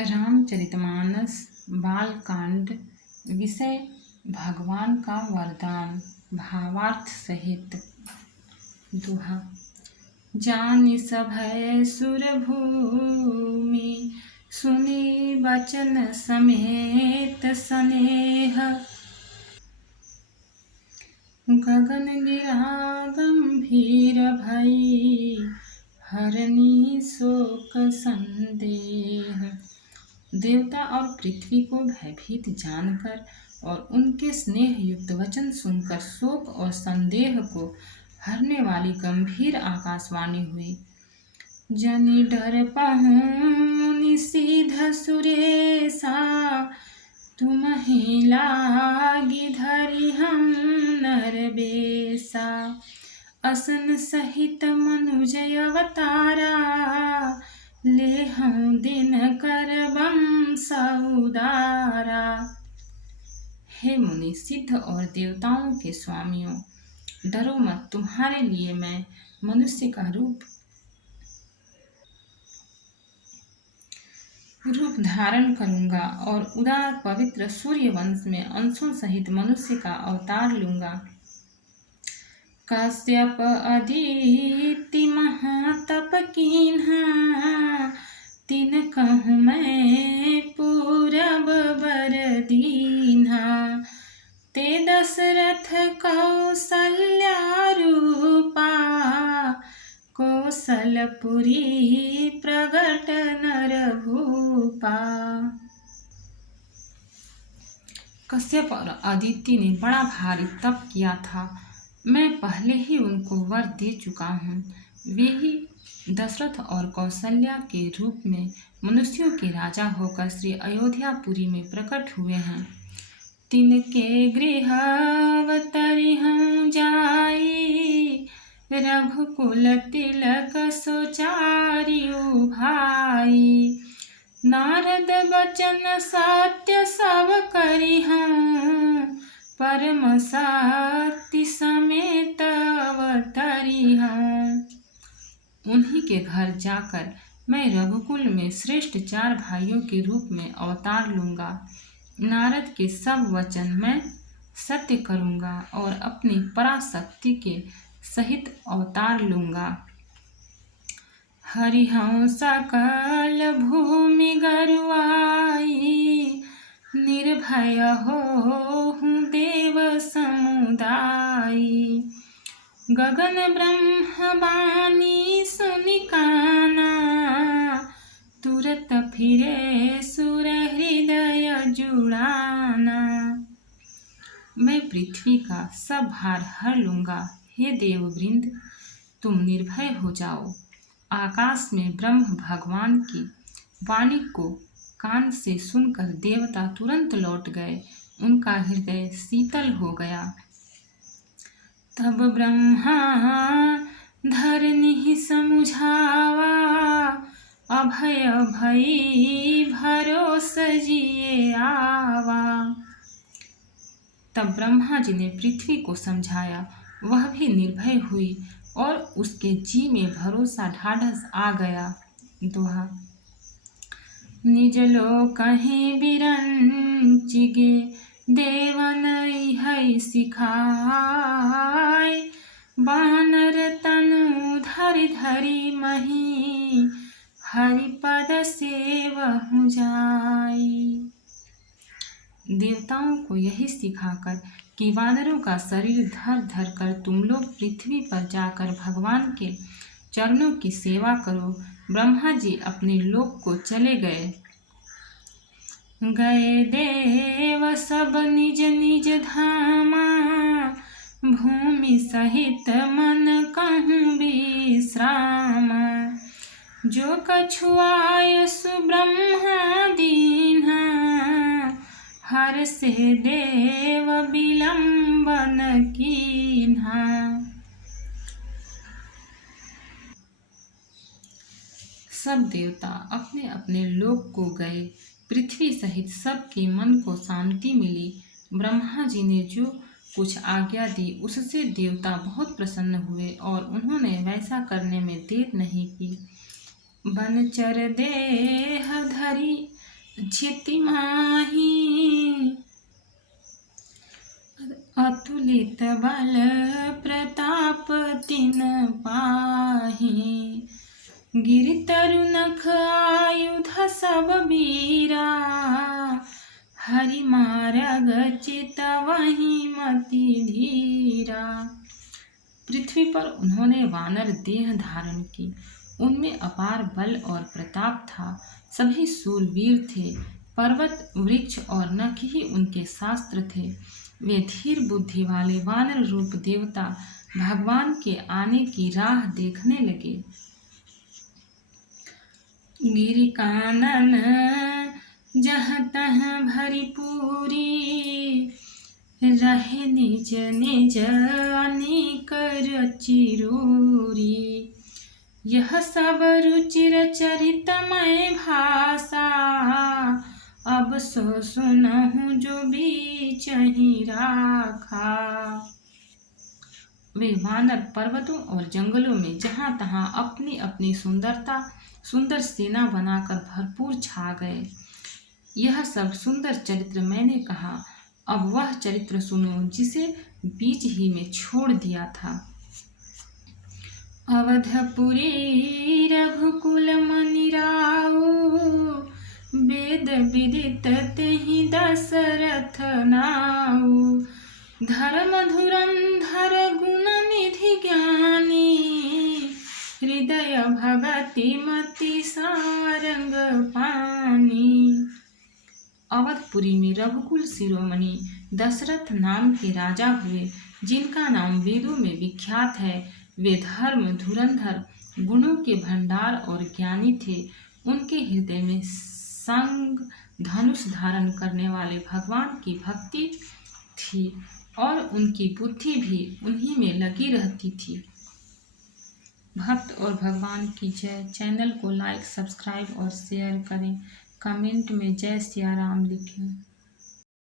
रामचरितमानस बालकांड। विषय भगवान का वरदान। भावार्थ सहित। दोहा। जानि सभय सुर भूमि, सुनि बचन समेत स्नेह। गगन गिरा गंभीर भई, हरनी शोक संदेह। देवता और पृथ्वी को भयभीत जानकर और उनके स्नेह युक्त वचन सुनकर शोक और संदेह को हरने वाली गंभीर आकाशवाणी हुई। जनि डर पहुँ निसीध सुरेशा, तुम्हि लागी धरि हम नरबेसा। असन सहित मनुज अवतारा, लेहं दिन कर वंश उदारा। हे मुनि, सिद्ध और देवताओं के स्वामियों, डरो मत। तुम्हारे लिए मैं मनुष्य का रूप धारण करूंगा और उदार पवित्र सूर्य वंश में अंशों सहित मनुष्य का अवतार लूंगा। कश्यप अदिति महातप कीन्हा, तिन कहूँ मैं पूरब बर दीन्हा। ते दशरथ कौसल्या रूपा, कौशलपुरी प्रगट नर भूपा। कश्यप और अदिति ने बड़ा भारी तप किया था। मैं पहले ही उनको वर दे चुका हूँ। वे ही दशरथ और कौशल्या के रूप में मनुष्यों के राजा होकर श्री अयोध्यापुरी में प्रकट हुए हैं। तिनके गृह अवतरिहं जाई, रघुकुल तिलक सोचारियु भाई। नारद बचन सत्य सब करिहं, परम शक्ति समेत अवतरिहं। उन्हीं के घर जाकर मैं रघुकुल में श्रेष्ठ 4 भाइयों के रूप में अवतार लूंगा। नारद के सब वचन मैं सत्य करूंगा और अपनी पराशक्ति के सहित अवतार लूंगा। हरिहं सकल भूमि गरुआई, निर्भय होहूँ देव समुदाई। गगन ब्रह्म बानी सुनि काना, तुरत फिरे सुर हृदय जुड़ाना। मैं पृथ्वी का सब भार हर लूंगा। हे देववृंद, तुम निर्भय हो जाओ। आकाश में ब्रह्म भगवान की वाणी को कान से सुनकर देवता तुरंत लौट गए। उनका हृदय शीतल हो गया। तब ब्रह्मा धरनी समुझावा, अभय भई भरोस जिए आवा। तब ब्रह्मा जी ने पृथ्वी को समझाया। वह भी निर्भय हुई और उसके जी में भरोसा ढाढ़स आ गया। दोहा। निज लोकहि बिरंचिगे, देवन इहै सिखाय। बानर तनु धरि धरि मही, हरिपद सेवहु जाई। देवताओं को यही सिखाकर कि वानरों का शरीर धर धर कर तुम लोग पृथ्वी पर जाकर भगवान के चरणों की सेवा करो, ब्रह्मा जी अपने लोक को चले गए। गए देव सब निज निज धामा, भूमि सहित मन कहूँ विश्रामा। जो कछु आय सुब्रह्मा दीन्हा, हर से देव विलंबन कीन्हा। सब देवता अपने अपने लोक को गए। पृथ्वी सहित सबके मन को शांति मिली। ब्रह्मा जी ने जो कुछ आज्ञा दी उससे देवता बहुत प्रसन्न हुए और उन्होंने वैसा करने में देर नहीं की। बनचर देह धरी क्षिति माही अतुलित बल प्रताप तिन पाही। गिरि तरु नख आयुध सब बीरा, हरि मारग चितवहि मति धीरा। पृथ्वी पर उन्होंने वानर देह धारण की। उनमें अपार बल और प्रताप था। सभी सूरवीर थे। पर्वत, वृक्ष और नख ही उनके शास्त्र थे। वे धीर बुद्धि वाले वानर रूप देवता भगवान के आने की राह देखने लगे। गिरि कानन जहाँ तहाँ भरी पूरी, रहे निज निज अनेक चिरूरी। यह सब रुचिर चरितमय भाषा, अब सो सुनहु जो बीचहि राखा। वे वानर पर्वतों और जंगलों में जहाँ तहाँ अपनी अपनी सुंदर सेना बनाकर भरपूर छा गए। यह सब सुंदर चरित्र मैंने कहा, अब वह चरित्र सुनो जिसे बीच ही में छोड़ दिया था। अवधपुरी रघुकुल मनि राउ, वेद विदित तेहि दशरथ नाउ। धर्म धुरंधर गुण निधि ज्ञानी, हृदय भगति मति सारंग पानी। अवधपुरी में रघुकुल शिरोमणि दशरथ नाम के राजा हुए, जिनका नाम वेदों में विख्यात है। वे धर्म धुरंधर, गुणों के भंडार और ज्ञानी थे। उनके हृदय में संग धनुष धारण करने वाले भगवान की भक्ति थी और उनकी बुद्धि भी उन्हीं में लगी रहती थी। भक्त और भगवान की जय। चैनल को लाइक, सब्सक्राइब और शेयर करें। कमेंट में जय सिया राम लिखें।